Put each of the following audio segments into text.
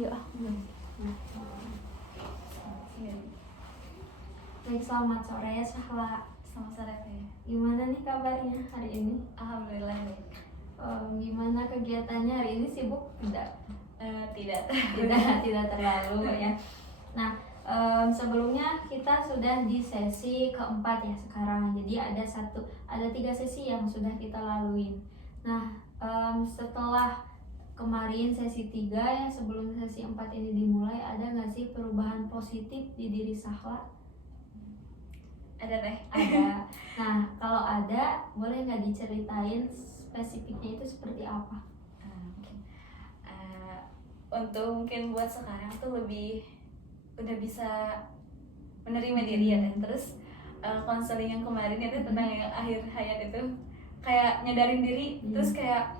Yuk. Baik, selamat sore Sahla. Selamat sore Teh. Gimana nih kabarnya hari ini? Alhamdulillah baik. Gimana kegiatannya hari ini, sibuk tidak? Tidak. tidak terlalu ya. Nah, sebelumnya kita sudah di sesi keempat ya sekarang. Jadi ada 3 sesi yang sudah kita laluin. Nah, setelah kemarin sesi 3 ya, sebelum sesi 4 ini dimulai, ada nggak sih perubahan positif di diri Sahla? Ada Teh. Ada. Nah, kalau ada, boleh nggak diceritain spesifiknya itu seperti apa? Untuk mungkin buat sekarang tuh lebih udah bisa menerima diri ya Teh. Terus konseling yang kemarin ya Teh, tentang yang akhir hayat itu kayak nyadarin diri, terus kayak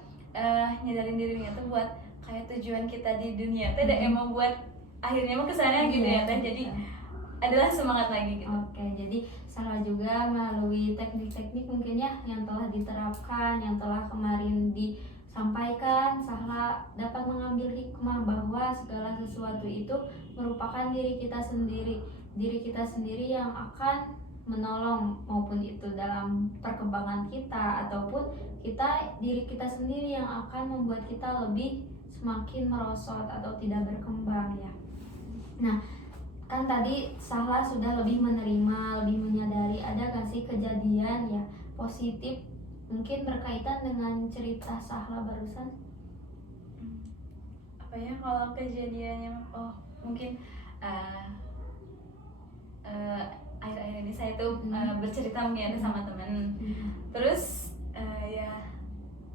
nyadarin dirinya tuh buat kayak tujuan kita di dunia Teh, emang buat akhirnya mau kesana gitu ya Teh. Jadi adalah semangat lagi gitu. Oke, jadi Sahla juga melalui teknik-teknik mungkin ya yang telah diterapkan, yang telah kemarin disampaikan, Sahla dapat mengambil hikmah bahwa segala sesuatu itu merupakan diri kita sendiri yang akan menolong, maupun itu dalam perkembangan kita ataupun diri kita sendiri yang akan membuat kita lebih semakin merosot atau tidak berkembang ya. Nah, kan tadi Sahla sudah lebih menerima, lebih menyadari. Ada gak sih kejadian ya positif mungkin berkaitan dengan cerita Sahla barusan? Apa ya, kalau kejadian yang mungkin akhir-akhir ini saya tuh bercerita mungkin ada sama teman. Terus ya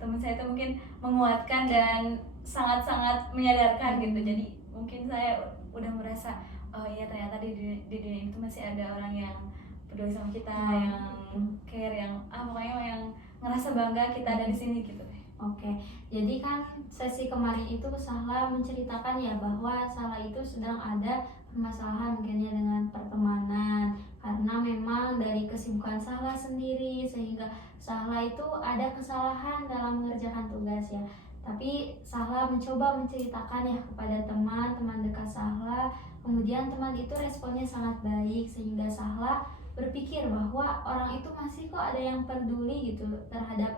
teman saya tuh mungkin menguatkan dan sangat-sangat menyadarkan gitu. Jadi mungkin saya udah merasa oh iya, ternyata di dunia itu masih ada orang yang peduli sama kita, yang care, yang pokoknya yang ngerasa bangga kita ada di sini gitu. Oke, jadi kan sesi kemarin itu Sahla menceritakan ya bahwa Sahla itu sedang ada permasalahan mungkinnya dengan pertemanan, karena memang dari kesibukan Sahla sendiri sehingga Sahla itu ada kesalahan dalam mengerjakan tugas ya. Tapi Sahla mencoba menceritakan ya kepada teman dekat Sahla. Kemudian teman itu responnya sangat baik sehingga Sahla berpikir bahwa orang itu masih kok ada yang peduli gitu terhadap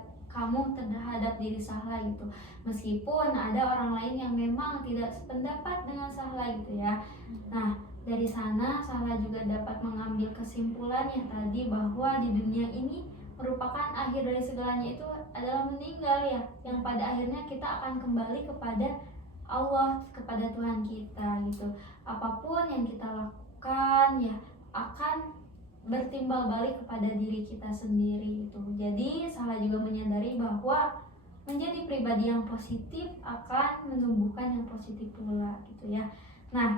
diri Sahla gitu. Meskipun ada orang lain yang memang tidak sependapat dengan Sahla gitu ya. Nah, dari sana Sahla juga dapat mengambil kesimpulan yang tadi bahwa di dunia ini merupakan akhir dari segalanya itu adalah meninggal ya, yang pada akhirnya kita akan kembali kepada Allah, kepada Tuhan kita gitu. Apapun yang kita lakukan ya akan bertimbal balik kepada diri kita sendiri itu. Jadi Sahla juga menyadari bahwa menjadi pribadi yang positif akan menumbuhkan yang positif pula gitu ya. Nah,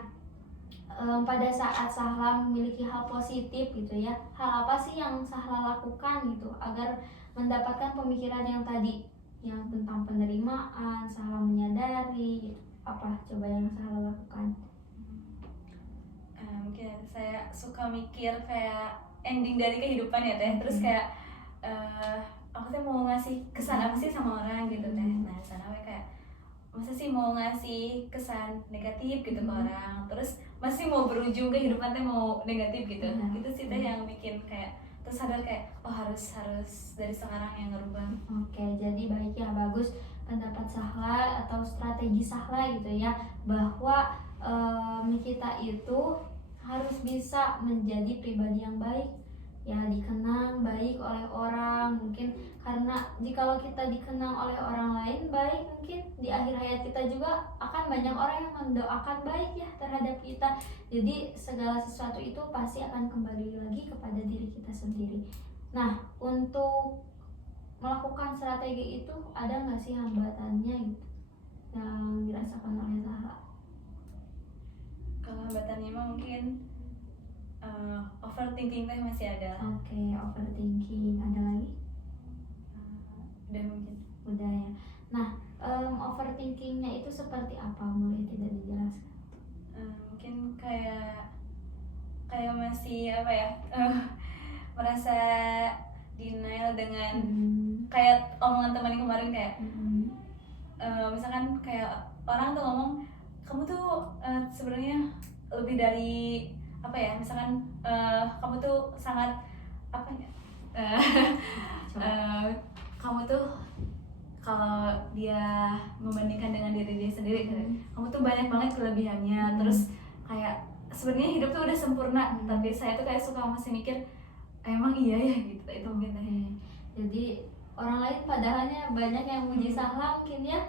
pada saat Sahla memiliki hal positif gitu ya, hal apa sih yang Sahla lakukan gitu agar mendapatkan pemikiran yang tadi, yang tentang penerimaan, Sahla menyadari gitu. Apa coba yang Sahla lakukan? Mungkin saya suka mikir kayak ending dari kehidupan ya Teh. Terus kayak aku tuh mau ngasih kesan apa sih sama orang gitu Teh. Nah sana kayak masa sih mau ngasih kesan negatif gitu ke orang, terus masih mau berujung kehidupan teh mau negatif gitu. Gitu sih Teh yang bikin kayak terus sadar kayak harus dari sekarang yang ngerubah. Oke, jadi baik ya, bagus pendapat Sahla atau strategi Sahla gitu ya, bahwa kita itu harus bisa menjadi pribadi yang baik ya, dikenang baik oleh orang. Mungkin karena jikalau kita dikenang oleh orang lain baik, mungkin di akhir hayat kita juga akan banyak orang yang mendoakan baik ya terhadap kita. Jadi segala sesuatu itu pasti akan kembali lagi kepada diri kita sendiri. Nah, untuk melakukan strategi itu ada nggak sih hambatannya gitu yang dirasakan oleh Sahla? Kalau hambatannya mah mungkin overthinking Teh masih ada. Oke, overthinking. Ada lagi? Udah mungkin. Udah ya. Nah, overthinkingnya itu seperti apa? Boleh tidak dijelaskan? Mungkin kayak masih apa ya, merasa denial dengan kayak omongan teman kemarin kayak misalkan kayak orang tuh ngomong kamu tuh lebih dari apa ya, misalkan kamu tuh sangat apa ya, kamu tuh kalau dia membandingkan dengan diri dia sendiri, kamu tuh banyak banget kelebihannya, terus kayak sebenarnya hidup tuh udah sempurna, tapi saya tuh kayak suka masih mikir emang iya ya gitu, itu mungkin Jadi orang lain padahalnya banyak yang muji Sahla mungkin ya,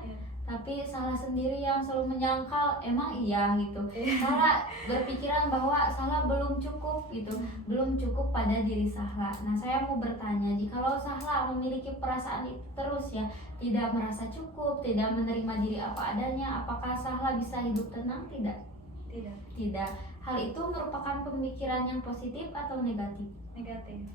tapi Sahla sendiri yang selalu menyangkal emang iya gitu. Sahla berpikiran bahwa Sahla belum cukup gitu, belum cukup pada diri Sahla. Nah saya mau bertanya, jikalau Sahla memiliki perasaan itu terus ya, tidak merasa cukup, tidak menerima diri apa adanya, apakah Sahla bisa hidup tenang? Tidak. Hal itu merupakan pemikiran yang positif atau negatif? Negatif.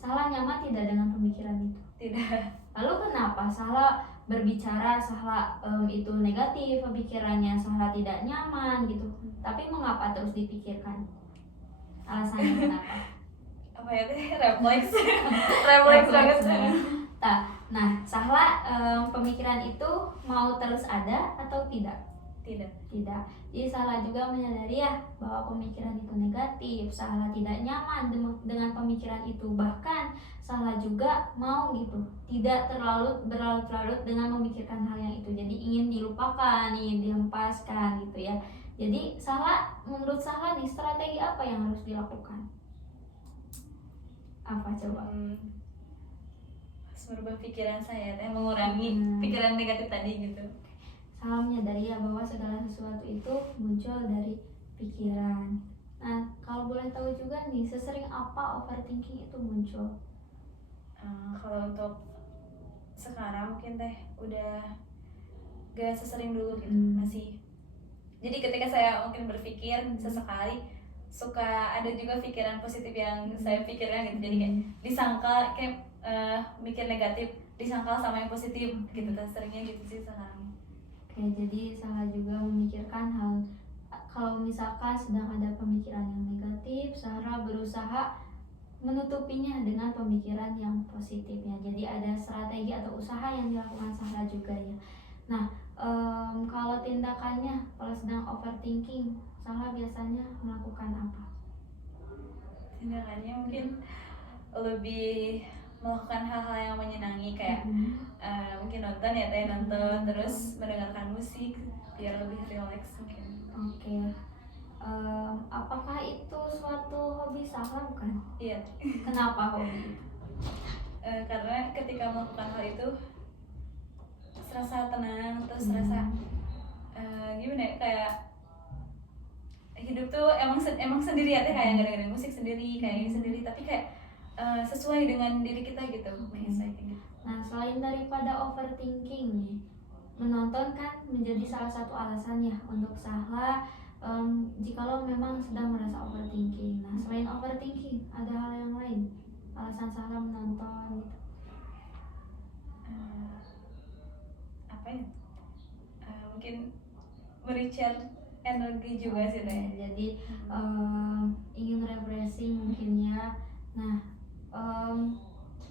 Sahla nyaman tidak dengan pemikiran itu? Tidak. Lalu kenapa Sahla berbicara Sahla itu negatif pemikirannya, Sahla tidak nyaman gitu, tapi mengapa terus dipikirkan? Alasannya kenapa? Apa ya teh, refleks refleks banget. Nah Sahla pemikiran itu mau terus ada atau tidak? Tidak. Jadi Sahla juga menyadari ya bahwa pemikiran itu negatif. Sahla tidak nyaman dengan pemikiran itu. Bahkan Sahla juga mau gitu, tidak terlalu berlarut-larut dengan memikirkan hal yang itu. Jadi ingin dilupakan, ingin dihempaskan gitu ya. Jadi Sahla, menurut Sahla nih, strategi apa yang harus dilakukan? Apa coba? Harus merubah pikiran saya, mengurangi pikiran negatif tadi gitu. Sahla menyadari ya bahwa segala sesuatu itu muncul dari pikiran. Nah, kalau boleh tahu juga nih, sesering apa overthinking itu muncul? Kalau untuk sekarang mungkin teh udah gak sesering dulu gitu, masih. Jadi ketika saya mungkin berpikir sesekali, suka ada juga pikiran positif yang saya pikirkan gitu. Jadi kayak disangka kayak mikir negatif, disangkal sama yang positif gitu. Seringnya gitu sih sekarang. Oke, jadi Sahla juga memikirkan hal, kalau misalkan sedang ada pemikiran yang negatif, Sahla berusaha menutupinya dengan pemikiran yang positifnya. Jadi ada strategi atau usaha yang dilakukan Sahla juga ya. Nah, kalau tindakannya, kalau sedang overthinking, Sahla biasanya melakukan apa? Tindakannya mungkin lebih melakukan hal-hal yang menyenangi, kayak mungkin nonton ya teh, nonton terus mendengarkan musik biar lebih relax mungkin. Oke. Apakah itu suatu hobi Sahla bukan? Iya. Kenapa hobi? Karena ketika melakukan hal itu serasa tenang, terus serasa gimana ya, kayak hidup tuh emang sendiri ya teh, kayak dengerin musik sendiri, kayak ini sendiri, tapi kayak sesuai dengan diri kita gitu. Nah, selain daripada overthinking nih, menonton kan menjadi salah satu alasannya untuk Sahla jikalau memang sedang merasa overthinking. Nah, selain overthinking, ada hal yang lain alasan Sahla menonton gitu? Apa ya? Mungkin recharge energi juga sih teh. Jadi ingin refreshing mungkin ya. Nah,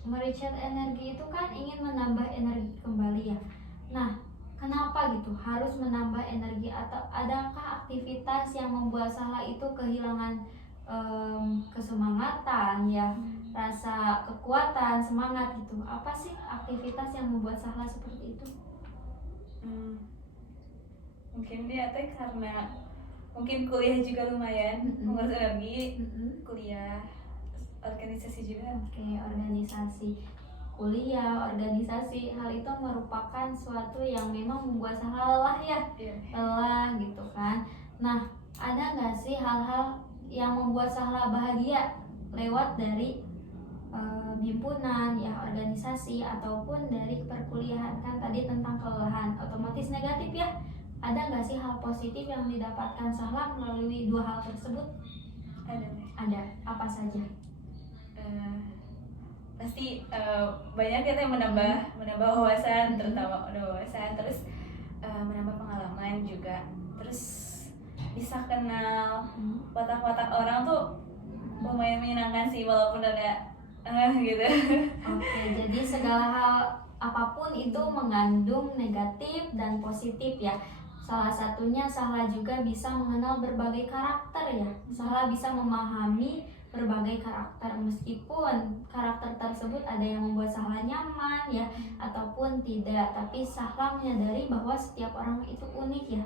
merecharge energi itu kan ingin menambah energi kembali ya. Nah, kenapa gitu harus menambah energi, atau adakah aktivitas yang membuat Sahla itu kehilangan kesemangatan ya, rasa kekuatan, semangat gitu? Apa sih aktivitas yang membuat Sahla seperti itu? Mungkin dia teh karena mungkin kuliah juga lumayan menguras energi, kuliah, organisasi juga. Oke, organisasi, kuliah, organisasi, hal itu merupakan suatu yang memang membuat Sahla lelah ya, lelah gitu kan. Nah, ada nggak sih hal-hal yang membuat Sahla bahagia lewat dari himpunan ya, organisasi, ataupun dari perkuliahan? Kan tadi tentang kelelahan, otomatis negatif ya. Ada nggak sih hal positif yang didapatkan Sahla melalui dua hal tersebut? Ada. Apa saja? Pasti banyak ya yang menambah wawasan, terutama wawasan, terus menambah pengalaman juga, terus bisa kenal watak-watak orang tuh lumayan menyenangkan sih, walaupun ada gitu. Oke, jadi segala hal apapun itu mengandung negatif dan positif ya. Salah satunya Sahla juga bisa mengenal berbagai karakter ya. Sahla bisa memahami berbagai karakter meskipun karakter tersebut ada yang membuat Sahla nyaman ya ataupun tidak, tapi Sahla menyadari bahwa setiap orang itu unik ya.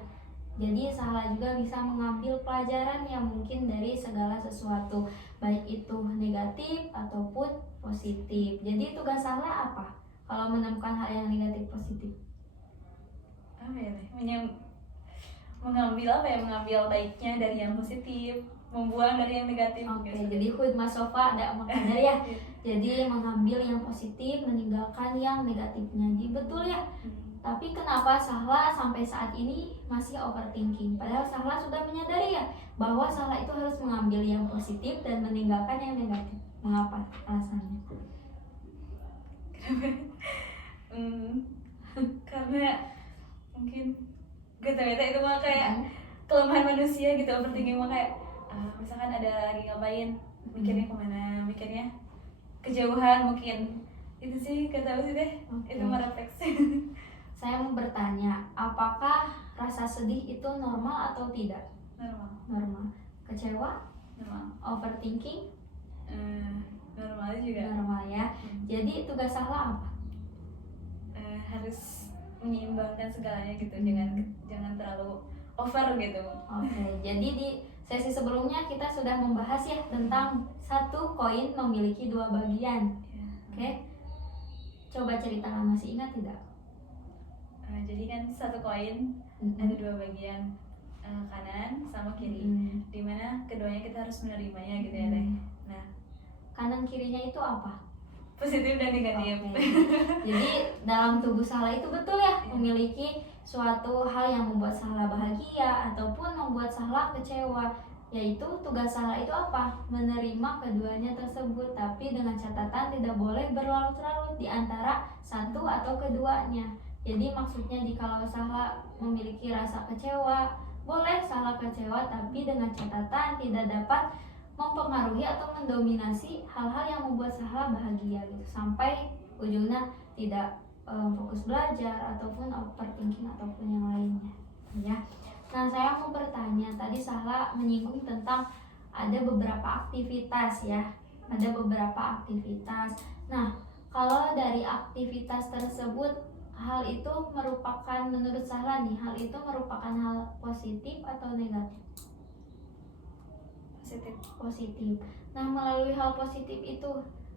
Jadi Sahla juga bisa mengambil pelajaran yang mungkin dari segala sesuatu, baik itu negatif ataupun positif. Jadi tugas Sahla apa? Kalau menemukan hal yang negatif positif? Apa ya teh? Mengambil apa ya? Mengambil baiknya dari yang positif, membuang dari yang negatif. Oke, gitu. jadi hud masofa ada makanya ya. Jadi mengambil yang positif, meninggalkan yang negatifnya. Jadi betul ya. Tapi kenapa Sahla sampai saat ini masih overthinking? Padahal Sahla sudah menyadari ya bahwa Sahla itu harus mengambil yang positif dan meninggalkan yang negatif. Mengapa alasannya? Karena mungkin gak tau ya teh, itu mah kayak kelemahan manusia gitu. Overthinking mah kayak misalkan ada lagi ngapain, mikirnya kemana, mikirnya kejauhan mungkin. Itu sih gak tau sih teh. Oke. Itu mah refleks. Saya mau bertanya, apakah rasa sedih itu normal atau tidak? Normal. Normal. Kecewa? Normal. Overthinking? Normal juga. Normal ya. Jadi tugas Sahla apa? Harus menyeimbangkan segalanya gitu. Jangan terlalu over gitu. Oke, jadi di sesi sebelumnya kita sudah membahas ya tentang satu koin memiliki dua bagian. Ya. Oke, coba ceritakan, masih ingat tidak? Jadi kan satu koin ada dua bagian, kanan sama kiri, dimana keduanya kita harus menerimanya gitu ya teh. Nah, kanan kirinya itu apa? positif dan negatif. Oke. Jadi dalam tubuh Sahla itu betul ya memiliki suatu hal yang membuat Sahla bahagia ataupun membuat Sahla kecewa. Yaitu tugas Sahla itu apa? Menerima keduanya tersebut, tapi dengan catatan tidak boleh berlarut-larut di antara satu atau keduanya. Jadi maksudnya jikalau Sahla memiliki rasa kecewa, boleh Sahla kecewa, tapi dengan catatan tidak dapat mempengaruhi atau mendominasi hal-hal yang membuat Sahla bahagia gitu, sampai ujungnya tidak fokus belajar ataupun overthinking ataupun yang lainnya ya. Nah, saya mau bertanya, tadi Sahla menyinggung tentang ada beberapa aktivitas ya, ada beberapa aktivitas. Nah, kalau dari aktivitas tersebut, hal itu merupakan, menurut Sahla nih, hal itu merupakan hal positif atau negatif? Positif. Nah, melalui hal positif itu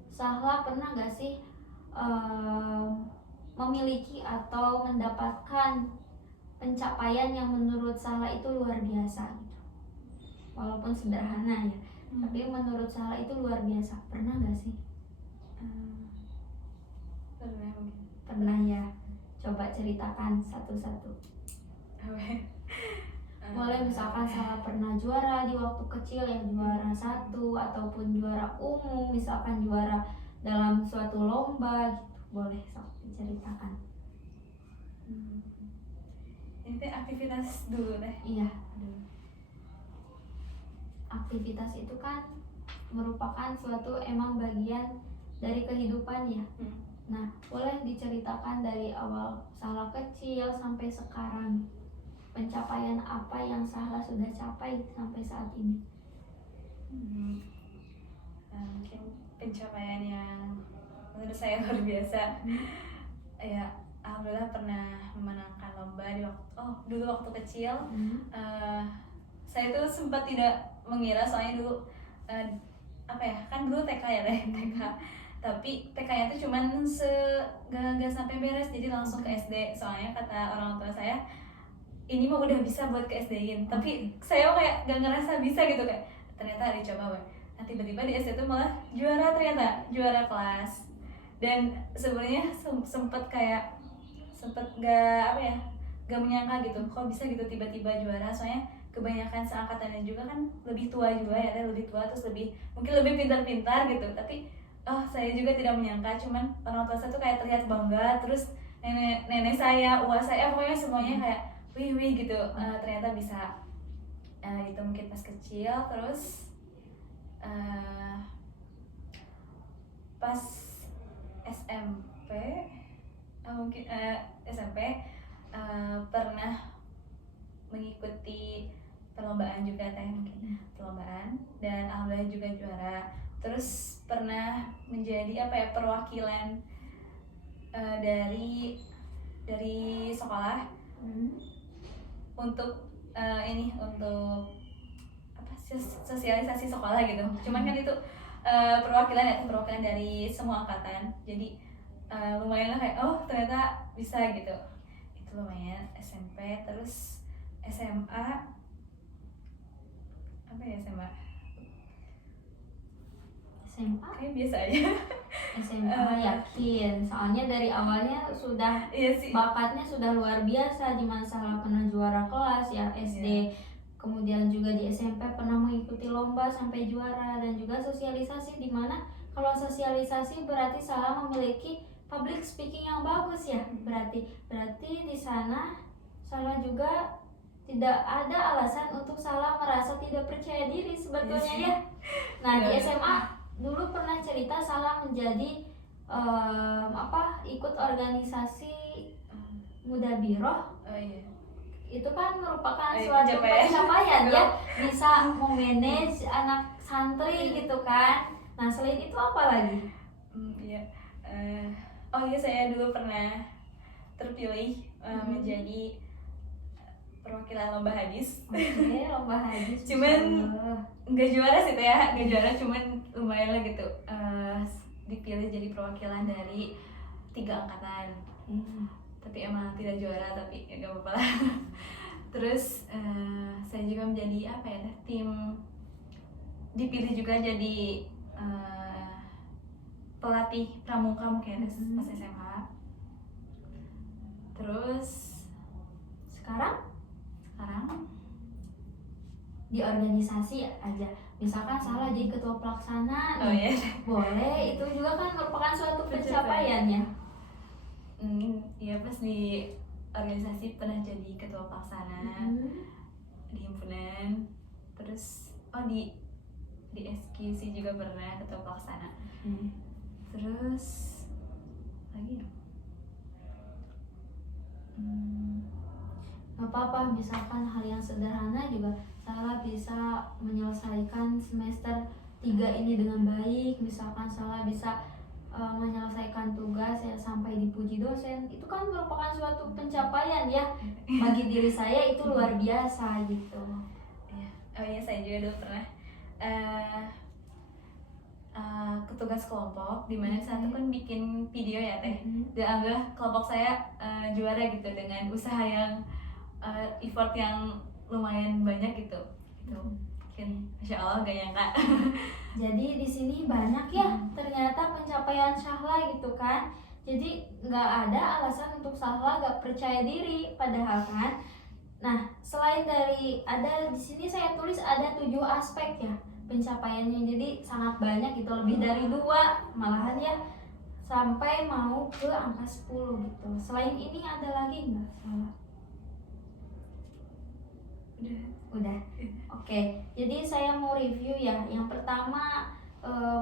Sahla pernah gak sih memiliki atau mendapatkan pencapaian yang menurut Sahla itu luar biasa gitu, walaupun sederhana ya, tapi menurut Sahla itu luar biasa? Pernah gak sih? Pernah ya. Coba ceritakan satu-satu. Boleh, misalkan Sahla pernah juara di waktu kecil ya, juara 1 ataupun juara umum, misalkan juara dalam suatu lomba gitu. Boleh sok diceritakan. Ini aktivitas dulu deh. Iya, dulu. Aktivitas itu kan merupakan suatu emang bagian dari kehidupan ya. Nah, boleh diceritakan dari awal Sahla kecil sampai sekarang. Pencapaian apa yang Sahla sudah capai sampai saat ini? Mungkin pencapaian yang menurut saya luar biasa. Ya, alhamdulillah pernah memenangkan lomba di dulu waktu kecil. Saya tuh sempat tidak mengira, soalnya dulu kan dulu TK ya deh, TK. Tapi TK-nya tuh cuman gak sampai beres, jadi langsung ke SD. Soalnya kata orang tua saya, ini mah udah bisa buat ke SD-in. Tapi saya kayak gak ngerasa bisa gitu, kayak ternyata dicoba. Nah, tiba-tiba di SD tuh malah juara, ternyata juara kelas. Dan sebenarnya sempet gak menyangka gitu, kok bisa gitu tiba-tiba juara. Soalnya kebanyakan seangkatannya juga kan lebih tua juga ya, lebih tua, terus mungkin lebih pintar-pintar gitu. Tapi saya juga tidak menyangka, cuman orang tua saya tuh kayak terlihat bangga. Terus nenek saya, uwa saya, pokoknya semuanya kayak wih gitu. Ternyata bisa. Itu mungkin pas kecil. Terus pas SMP, mungkin SMP pernah mengikuti perlombaan juga teh, mungkin perlombaan, dan alhamdulillah juga juara. Terus pernah menjadi perwakilan dari sekolah untuk untuk sosialisasi sekolah gitu. Cuman kan itu perwakilan dari semua angkatan, jadi lumayan lah kayak oh ternyata bisa gitu. Itu lumayan. SMP, terus SMA SMA kayak biasa aja. SMA yakin, soalnya dari awalnya sudah Iya sih. bakatnya sudah luar biasa. Di Salah pernah juara kelas ya SD, kemudian juga di SMP pernah mengikuti lomba sampai juara, dan juga sosialisasi, di mana kalau sosialisasi berarti Salah memiliki public speaking yang bagus ya. Berarti di sana Salah juga tidak ada alasan untuk Salah merasa tidak percaya diri sebetulnya ya. Nah di SMA dulu pernah cerita Salah menjadi ikut organisasi Muda Biro. Oh iya. Itu kan merupakan suatu pencapaian ya, bisa memanage anak santri gitu kan. Nah selain itu apa lagi? Iya. Oh iya, saya dulu pernah terpilih menjadi perwakilan lomba hadis. Oke, lomba hadis. Cuman nggak juara sih teh ya, nggak juara, cuman lumayan lah gitu. Dipilih jadi perwakilan dari 3 angkatan. Tapi emang tidak juara, tapi ya gak apa-apa lah. Terus saya juga menjadi tim, dipilih juga jadi pelatih pramuka mungkin pas SMA. Terus sekarang di organisasi aja, misalkan Salah jadi ketua pelaksana. Oh iya. Boleh, itu juga kan merupakan suatu pencapaian ya. Iya, pas di organisasi pernah jadi ketua pelaksana di himpunan. Terus di SQC juga pernah ketua pelaksana. Terus lagi ya? Gak apa-apa, misalkan hal yang sederhana juga Salah bisa menyelesaikan semester 3 ini dengan baik. Misalkan Salah bisa menyelesaikan tugas ya sampai dipuji dosen, itu kan merupakan suatu pencapaian ya. Bagi diri saya itu luar biasa gitu. Oh iya, saya juga dulu pernah ketugas kelompok, dimana saat itu kan bikin video ya teh. Dan alhamdulillah kelompok saya juara gitu dengan usaha yang effort yang lumayan banyak gitu. Mungkin Masya Allah gak nyangka. Jadi di sini banyak ya ternyata pencapaian Syahla gitu kan. Jadi nggak ada alasan untuk Syahla nggak percaya diri, padahal kan. Nah selain dari ada di sini saya tulis ada 7 aspek ya pencapaiannya. Jadi sangat banyak gitu, lebih dari 2 malahan ya, sampai mau ke angka 10 gitu. Selain ini ada lagi nggak Syahla? Udah. Oke, jadi saya mau review ya. Yang pertama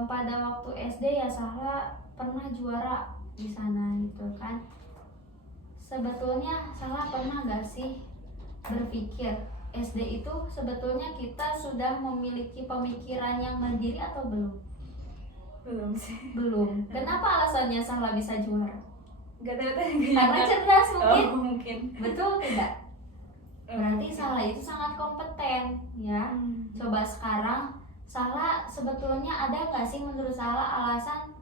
pada waktu SD ya Syahla pernah juara di sana gitu kan. Sebetulnya Syahla pernah gak sih berpikir SD itu sebetulnya kita sudah memiliki pemikiran yang mandiri atau belum? Belum sih. Belum. Kenapa alasannya Syahla bisa juara? Gak tahu Karena cerdas mungkin. Oh, mungkin. Betul tidak? Berarti Syahla itu sangat kompeten ya. Coba sekarang Syahla sebetulnya ada nggak sih menurut Syahla alasan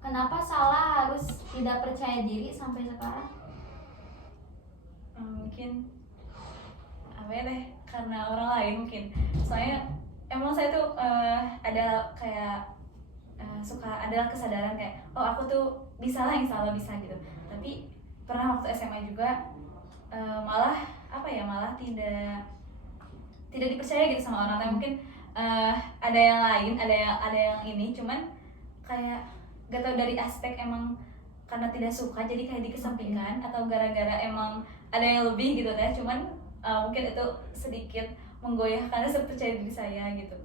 kenapa Syahla harus tidak percaya diri sampai sekarang? Mungkin karena orang lain mungkin. Soalnya emang saya tuh ada kayak ada kesadaran kayak oh aku tuh bisa lah, insya Allah bisa gitu. Tapi pernah waktu SMA juga malah tidak dipercaya gitu sama orang. Tapi mungkin ada yang lain, ada yang ini, cuman kayak gak tau dari aspek emang karena tidak suka jadi kayak dikesampingkan atau gara-gara emang ada yang lebih gitu teh. Cuman mungkin itu sedikit menggoyahkan rasa percaya diri saya gitu.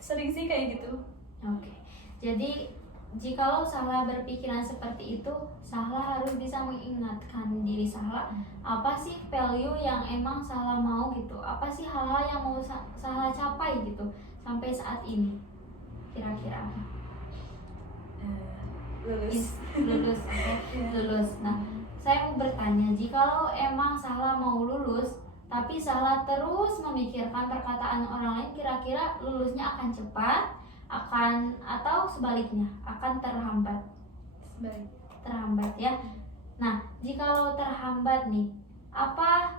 Sering sih kayak gitu. Oke. Jadi jikalau Sahla berpikiran seperti itu, Sahla harus bisa mengingatkan diri Sahla apa sih value yang emang Sahla mau gitu, apa sih hal-hal yang mau Sahla capai gitu sampai saat ini, kira-kira apa? Lulus. Lulus, oke. Lulus. Nah, saya mau bertanya, jikalau emang Sahla mau lulus tapi Sahla terus memikirkan perkataan orang lain, kira-kira lulusnya akan cepat, akan atau sebaliknya akan terhambat? Baik. Terhambat ya. Nah, jikalau terhambat nih, apa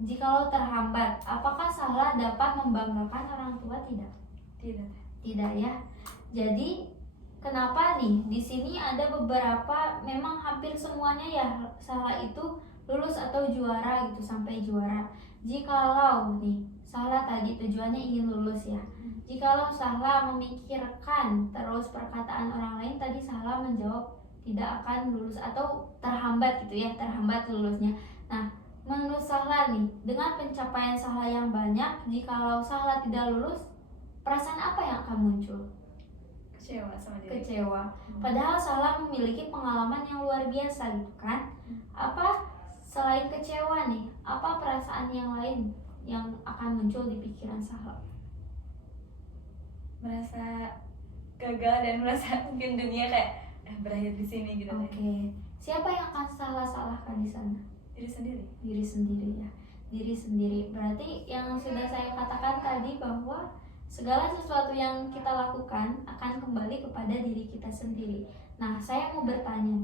jikalau terhambat, apakah Sahla dapat membanggakan orang tua? Tidak. Tidak ya. Jadi kenapa nih? Di sini ada beberapa, memang hampir semuanya ya Sahla itu lulus atau juara gitu, sampai juara. Jikalau nih Sahla tadi tujuannya ingin lulus ya. Jikalau Sahla memikirkan terus perkataan orang lain, tadi Sahla menjawab tidak akan lulus atau terhambat gitu ya, terhambat lulusnya. Nah, menurut Sahla nih, dengan pencapaian Sahla yang banyak, jikalau Sahla tidak lulus, perasaan apa yang akan muncul? Kecewa sama diri. Kecewa. Padahal Sahla memiliki pengalaman yang luar biasa gitu kan. Apa selain kecewa nih, apa perasaan yang lain yang akan muncul di pikiran Sahla? Merasa gagal dan merasa mungkin dunia kayak berakhir di sini gitu. Oke. Siapa yang akan Sahla salahkan di sana? Diri sendiri. Diri sendiri ya. Diri sendiri. Berarti yang sudah saya katakan tadi bahwa segala sesuatu yang kita lakukan akan kembali kepada diri kita sendiri. Nah, saya mau bertanya,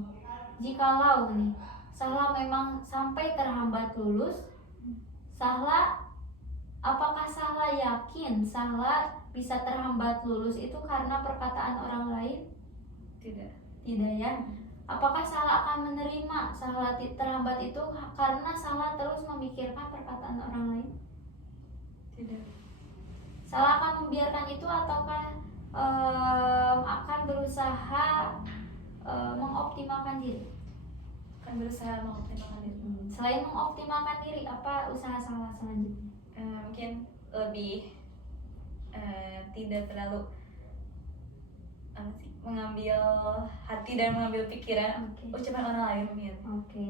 jikalau nih Sahla memang sampai terhambat lulus, apakah Sahla yakin Sahla bisa terhambat lulus itu karena perkataan orang lain? Tidak. Tidak ya. Apakah Sahla akan menerima Sahla terhambat itu karena Sahla terus memikirkan perkataan orang lain? Tidak. Sahla akan membiarkan itu ataukah akan berusaha mengoptimalkan diri? Akan berusaha mengoptimalkan diri. Selain mengoptimalkan diri, apa usaha Sahla selanjutnya? Mungkin lebih tidak terlalu mengambil hati dan mengambil pikiran ucapan orang lain mungkin. Oke.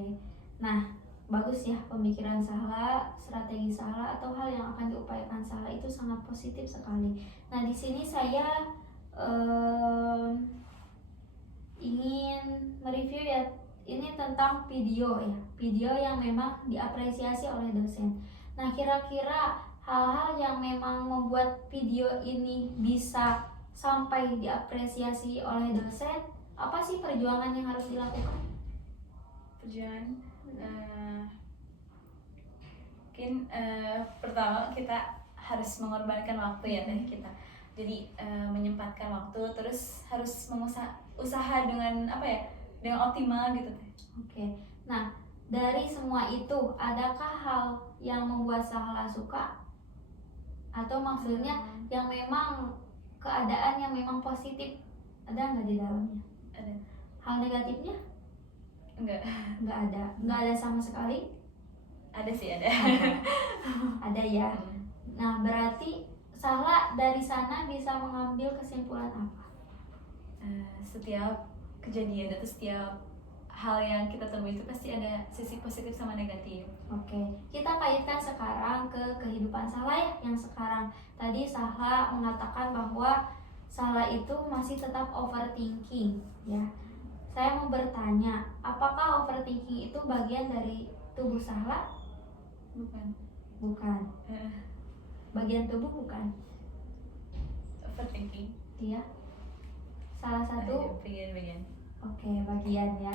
Nah, bagus ya pemikiran Sahla, strategi Sahla atau hal yang akan diupayakan Sahla itu sangat positif sekali. Nah, di sini saya ingin mereview ya, ini tentang video ya, video yang memang diapresiasi oleh dosen. Nah, kira-kira hal-hal yang memang membuat video ini bisa sampai diapresiasi oleh dosen, apa sih perjuangan yang harus dilakukan? Perjuangan mungkin pertama kita harus mengorbankan waktu ya teh kita. Jadi menyempatkan waktu, terus harus usaha dengan dengan optimal gitu teh. Oke. Nah, dari semua itu adakah hal yang membuat Sahla suka? Atau maksudnya yang memang keadaan yang memang positif ada nggak di dalamnya? Ada. Hal negatifnya? Enggak Nggak ada sama sekali? Ada sih, ada. Ada ya. Nah, berarti Sahla dari sana bisa mengambil kesimpulan apa? Setiap kejadian atau setiap hal yang kita temui itu pasti ada sisi positif sama negatif. Oke, kita kaitkan sekarang ke kehidupan Sahla ya, yang sekarang. Tadi Sahla mengatakan bahwa Sahla itu masih tetap overthinking ya. Saya mau bertanya, apakah overthinking itu bagian dari tubuh Sahla? Bukan. Bagian tubuh bukan? Overthinking. Iya. Salah satu. Bagian. Oke, bagian ya.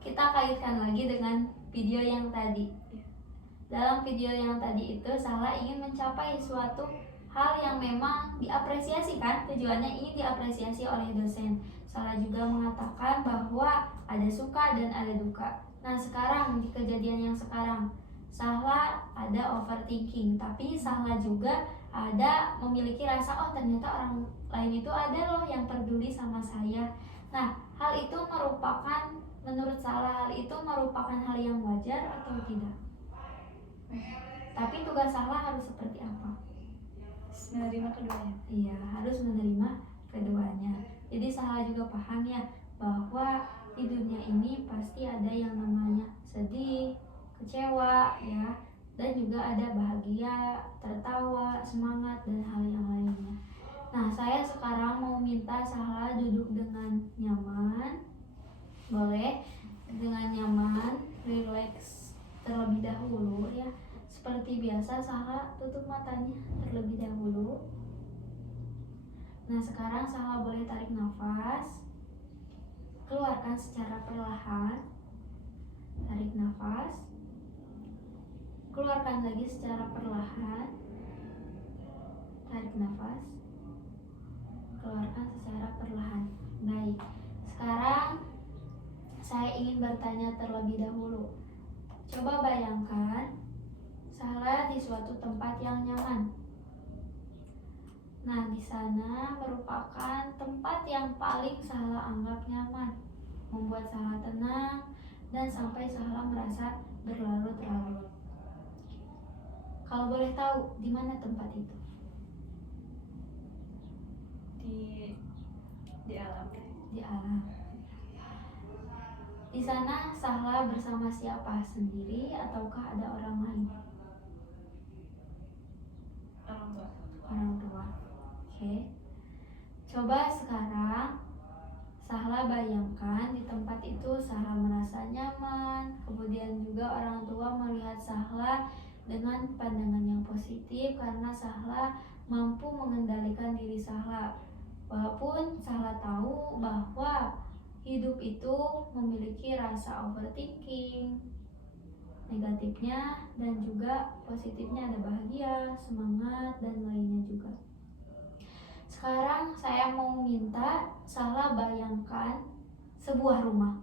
Kita kaitkan lagi dengan video yang tadi. Dalam video yang tadi itu Sahla ingin mencapai suatu hal yang memang diapresiasi kan, tujuannya ingin diapresiasi oleh dosen. Sahla juga mengatakan bahwa ada suka dan ada duka. Nah, sekarang di kejadian yang sekarang Sahla ada overthinking, tapi Sahla juga ada memiliki rasa, oh ternyata orang lain itu ada loh yang peduli sama saya. Nah, hal itu merupakan, menurut Sahla hal itu merupakan hal yang wajar atau tidak? Tapi tugas Sahla harus seperti apa? Menerima keduanya. Iya, harus menerima keduanya. Jadi Sahla juga paham ya bahwa di dunia ini pasti ada yang namanya sedih, kecewa ya, dan juga ada bahagia, tertawa, semangat, dan hal yang lainnya. Nah, saya sekarang mau minta Sahla duduk dengan nyaman. Boleh dengan nyaman, relax terlebih dahulu ya. Seperti biasa Sahla tutup matanya terlebih dahulu. Nah, sekarang Sahla boleh tarik nafas. Keluarkan secara perlahan. Tarik nafas. Keluarkan lagi secara perlahan. Tarik nafas. Keluarkan secara perlahan. Baik. Sekarang saya ingin bertanya terlebih dahulu. Coba bayangkan Sahla di suatu tempat yang nyaman. Nah, di sana merupakan tempat yang paling Sahla anggap nyaman, membuat Sahla tenang dan sampai Sahla merasa berlarut-larut. Kalau boleh tahu, di mana tempat itu? Di alam. Di alam. Di sana Sahla bersama siapa? Sendiri ataukah ada orang lain? Orang tua. Orang tua. Oke. Coba sekarang Sahla bayangkan di tempat itu Sahla merasa nyaman, kemudian juga orang tua melihat Sahla dengan pandangan yang positif karena Sahla mampu mengendalikan diri Sahla. Walaupun Sahla tahu bahwa hidup itu memiliki rasa overthinking, negatifnya dan juga positifnya ada bahagia, semangat, dan lainnya juga. Sekarang saya mau minta Sahla bayangkan sebuah rumah.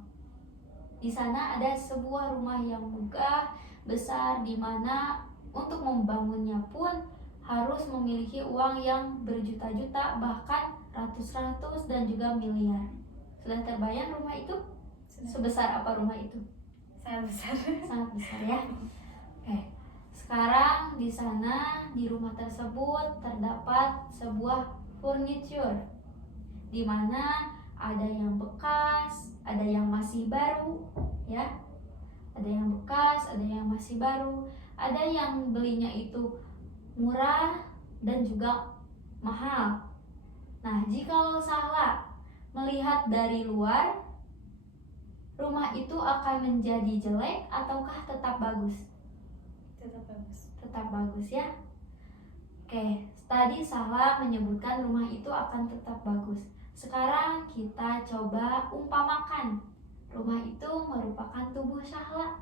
Di sana ada sebuah rumah yang megah, besar, di mana untuk membangunnya pun harus memiliki uang yang berjuta-juta, bahkan ratus-ratus dan juga miliar. Sudah terbayang rumah itu? Sebesar apa rumah itu? Sangat besar. Sangat besar ya. Oke. Sekarang di sana di rumah tersebut terdapat sebuah furniture di mana ada yang bekas, ada yang masih baru ya. Ada yang bekas, ada yang masih baru, ada yang belinya itu murah dan juga mahal. Nah, jikalau Sahla melihat dari luar, rumah itu akan menjadi jelek ataukah tetap bagus? Tetap bagus. Tetap bagus ya. Oke, tadi Sahla menyebutkan rumah itu akan tetap bagus. Sekarang kita coba umpamakan rumah itu merupakan tubuh Sahla.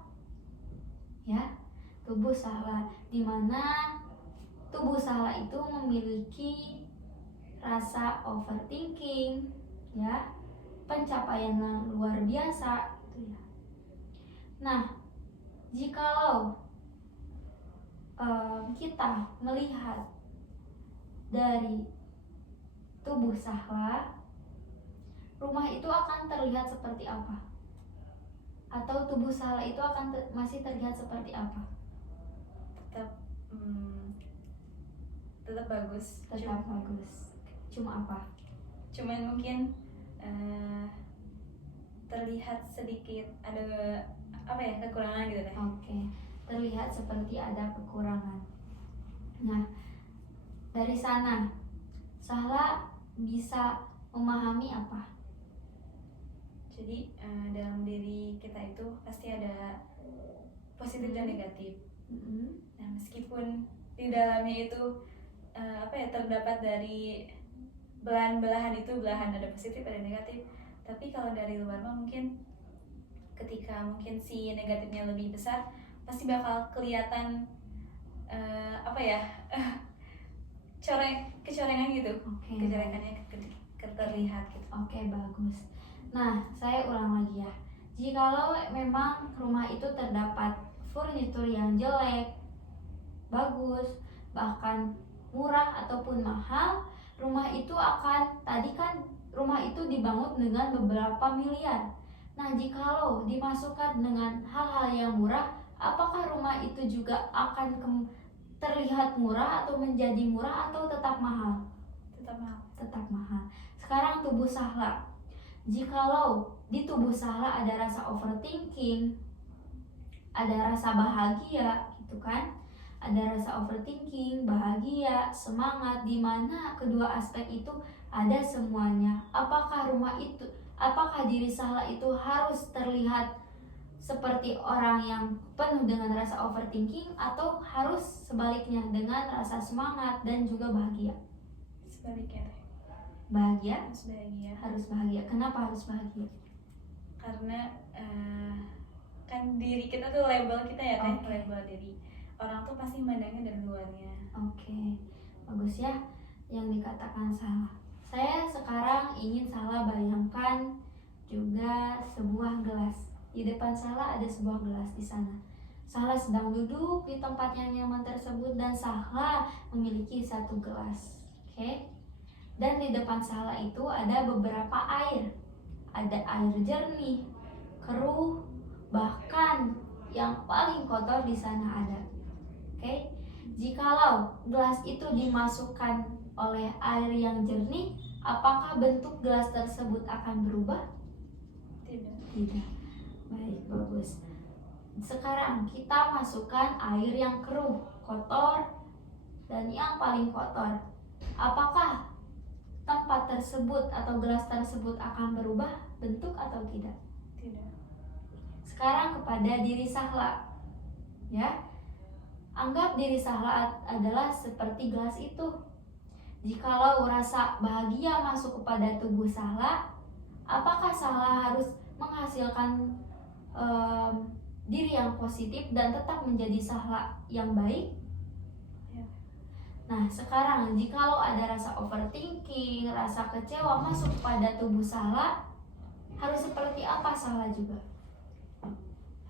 Ya, tubuh Sahla, di mana tubuh Sahla itu memiliki rasa overthinking, ya, pencapaian yang luar biasa, gitu ya. Nah, jikalau kita melihat dari tubuh Sahla, rumah itu akan terlihat seperti apa? Atau tubuh Sahla itu akan masih terlihat seperti apa? Tetap bagus. Tetap bagus. Cuma apa? Cuman mungkin terlihat sedikit ada apa ya, kekurangan gitu deh. Oke, terlihat seperti ada kekurangan. Nah, dari sana Sahla bisa memahami apa? Jadi dalam diri kita itu pasti ada positif dan negatif. Nah, meskipun di dalamnya itu terdapat dari belahan-belahan itu, belahan ada positif ada negatif, tapi kalau dari luar mah mungkin ketika mungkin si negatifnya lebih besar pasti bakal kelihatan kecorengan gitu. Kecorengannya terlihat gitu. Oke, bagus. Nah, saya ulang lagi ya. Jikalau memang rumah itu terdapat furnitur yang jelek, bagus, bahkan murah ataupun mahal, rumah itu akan, tadi kan rumah itu dibangun dengan beberapa miliar. Nah, jikalau dimasukkan dengan hal-hal yang murah, apakah rumah itu juga akan terlihat murah atau menjadi murah atau tetap mahal? tetap mahal. Tetap mahal. Sekarang tubuh Sahla. Jikalau di tubuh Sahla ada rasa overthinking, ada rasa bahagia gitu kan, ada rasa overthinking, bahagia, semangat, di mana kedua aspek itu ada semuanya. Apakah diri Sahla itu harus terlihat seperti orang yang penuh dengan rasa overthinking, atau harus sebaliknya dengan rasa semangat dan juga bahagia? Sebaliknya teh. Bahagia, Harus bahagia. harus bahagia. Kenapa harus bahagia? Karena kan diri kita tuh label kita ya teh, Oke. label diri. Orang tuh pasti mandangnya dari luarnya. Oke, bagus ya yang dikatakan Sahla. Saya sekarang ingin Sahla bayangkan juga sebuah gelas. Di depan Sahla ada sebuah gelas di sana. Sahla sedang duduk di tempat yang nyaman tersebut dan Sahla memiliki satu gelas. Oke. Dan di depan Sahla itu ada beberapa air. Ada air jernih, keruh, bahkan yang paling kotor di sana ada. Oke. Jikalau gelas itu dimasukkan oleh air yang jernih, apakah bentuk gelas tersebut akan berubah? Tidak. Tidak. Baik, bagus. Sekarang kita masukkan air yang keruh, kotor, dan yang paling kotor. Apakah tempat tersebut atau gelas tersebut akan berubah bentuk atau tidak? Tidak. Sekarang kepada diri Sahla, ya, anggap diri Sahla adalah seperti gelas itu. Jikalau rasa bahagia masuk kepada tubuh Sahla, apakah Sahla harus menghasilkan diri yang positif dan tetap menjadi Sahla yang baik? Ya. Nah, sekarang jikalau ada rasa overthinking, rasa kecewa masuk pada tubuh Sahla, harus seperti apa Sahla juga?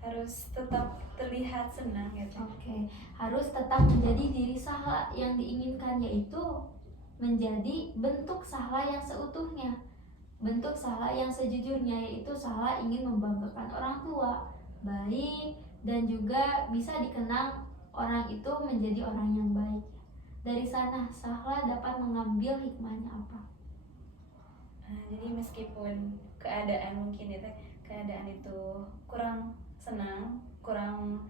Harus tetap terlihat senang gitu. Oke, harus tetap menjadi diri Sahla yang diinginkan, yaitu menjadi bentuk Sahla yang seutuhnya, bentuk Sahla yang sejujurnya, yaitu Sahla ingin membanggakan orang tua, baik, dan juga bisa dikenang orang itu menjadi orang yang baik. Dari sana Sahla dapat mengambil hikmahnya apa? Jadi meskipun keadaan mungkin ya teh, keadaan itu kurang senang, kurang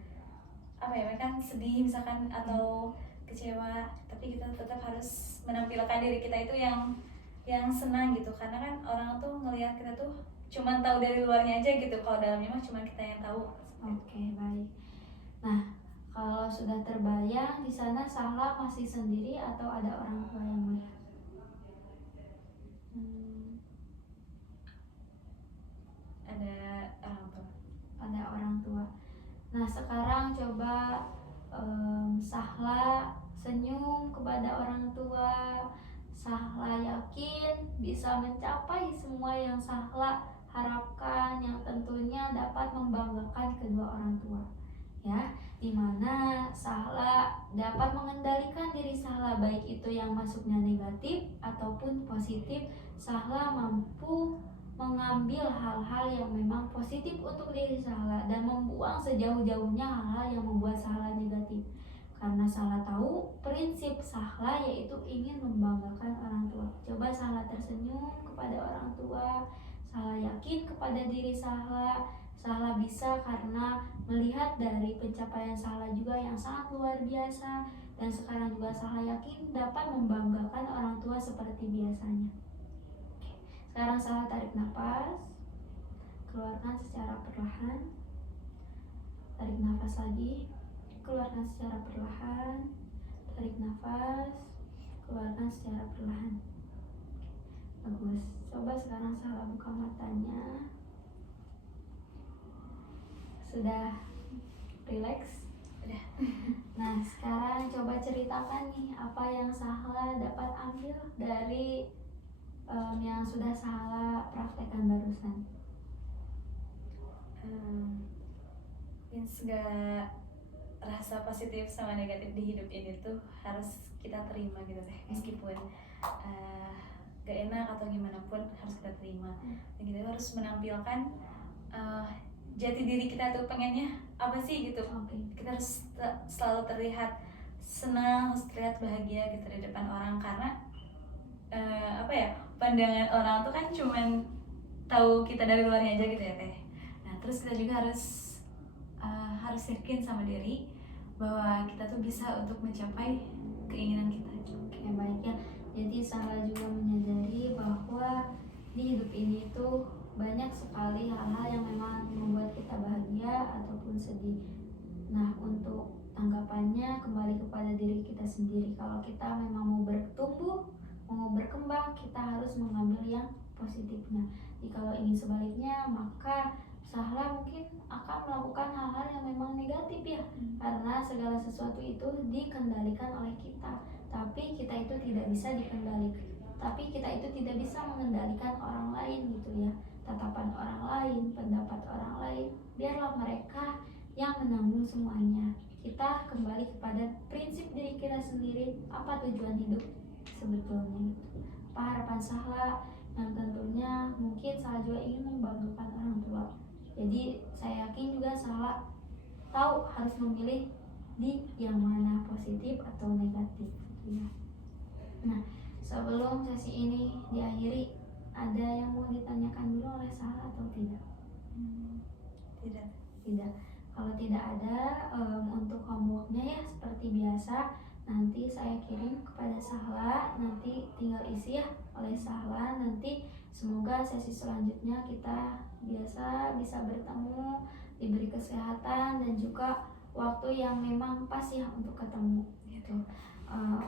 apa ya, kan sedih misalkan atau kecewa, tapi kita tetap harus menampilkan diri kita itu yang senang gitu, karena kan orang tuh ngelihat kita tuh cuman tahu dari luarnya aja gitu, kalau dalamnya mah cuma kita yang tahu. Oke, baik. Nah, kalau sudah terbayang di sana Sahla masih sendiri atau ada orang tua yang melihat? Ada orang tua. Ada orang tua. Nah, sekarang coba Sahla senyum kepada orang tua. Sahla yakin bisa mencapai semua yang Sahla harapkan, yang tentunya dapat membanggakan kedua orang tua, ya, dimana Sahla dapat mengendalikan diri Sahla, baik itu yang masuknya negatif ataupun positif. Sahla mampu mengambil hal-hal yang memang positif untuk diri Sahla dan membuang sejauh-jauhnya hal-hal yang membuat Sahla negatif. Karena Sahla tahu prinsip Sahla yaitu ingin membanggakan orang tua. Coba Sahla tersenyum kepada orang tua. Sahla yakin kepada diri Sahla. Sahla bisa karena melihat dari pencapaian Sahla juga yang sangat luar biasa. Dan sekarang juga Sahla yakin dapat membanggakan orang tua seperti biasanya. Sekarang Sahla tarik nafas, keluarkan secara perlahan. Tarik nafas lagi, keluarkan secara perlahan. Tarik nafas, keluarkan secara perlahan. Bagus. Coba sekarang Sahla buka matanya. Sudah rileks? Udah. Nah, sekarang coba ceritakan nih apa yang Sahla dapat ambil dari yang sudah Sahla praktekkan barusan. Segala rasa positif sama negatif di hidup ini tuh harus kita terima gitu teh, meskipun gak enak atau gimana pun harus kita terima. Dan kita harus menampilkan jati diri kita tuh pengennya apa sih gitu. Kita harus selalu terlihat senang, harus terlihat bahagia gitu di depan orang, karena apa ya, pandangan orang tuh kan cuman tahu kita dari luarnya aja gitu ya Teh. Nah terus kita juga harus yakin sama diri bahwa kita tuh bisa untuk mencapai keinginan kita. Oke, baik ya. Jadi Sarah juga menyadari bahwa di hidup ini tuh banyak sekali hal-hal yang memang membuat kita bahagia ataupun sedih. Nah, untuk tanggapannya kembali kepada diri kita sendiri. Kalau kita memang mau bertumbuh, mau berkembang, kita harus mengambil yang positifnya. Jadi kalau ingin sebaliknya, maka Sahla mungkin akan melakukan hal-hal yang memang negatif ya, karena segala sesuatu itu dikendalikan oleh kita. Tapi kita itu tidak bisa dikendalikan. Tapi kita itu tidak bisa mengendalikan orang lain gitu ya. Tatapan orang lain, pendapat orang lain, biarlah mereka yang menanggung semuanya. Kita kembali kepada prinsip diri kita sendiri, apa tujuan hidup sebetulnya gitu. Apa harapan Sahla yang tentunya mungkin Sahla juga ingin membanggakan orang tua. Jadi saya yakin juga Sahla tahu harus memilih di yang mana positif atau negatif ya. Nah, sebelum sesi ini diakhiri, ada yang mau ditanyakan dulu oleh Sahla atau tidak? Tidak. Tidak. Kalau tidak ada, untuk homeworknya ya seperti biasa nanti saya kirim kepada Sahla, nanti tinggal isi ya oleh Sahla. Nanti semoga sesi selanjutnya kita biasa bisa bertemu, diberi kesehatan dan juga waktu yang memang pas ya untuk ketemu gitu.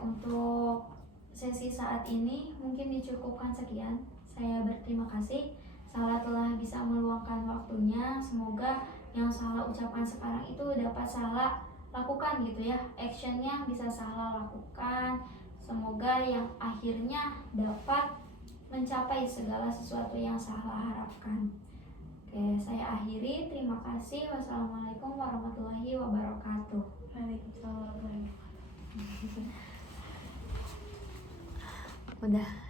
Untuk sesi saat ini mungkin dicukupkan sekian. Saya berterima kasih Sahla telah bisa meluangkan waktunya. Semoga yang Sahla ucapkan sekarang itu dapat Sahla lakukan gitu ya, actionnya bisa Sahla lakukan. Semoga yang akhirnya dapat mencapai segala sesuatu yang Sahla harapkan. Oke, saya akhiri. Terima kasih. Wassalamualaikum warahmatullahi wabarakatuh. Waalaikumsalam warahmatullahi wabarakatuh. Udah.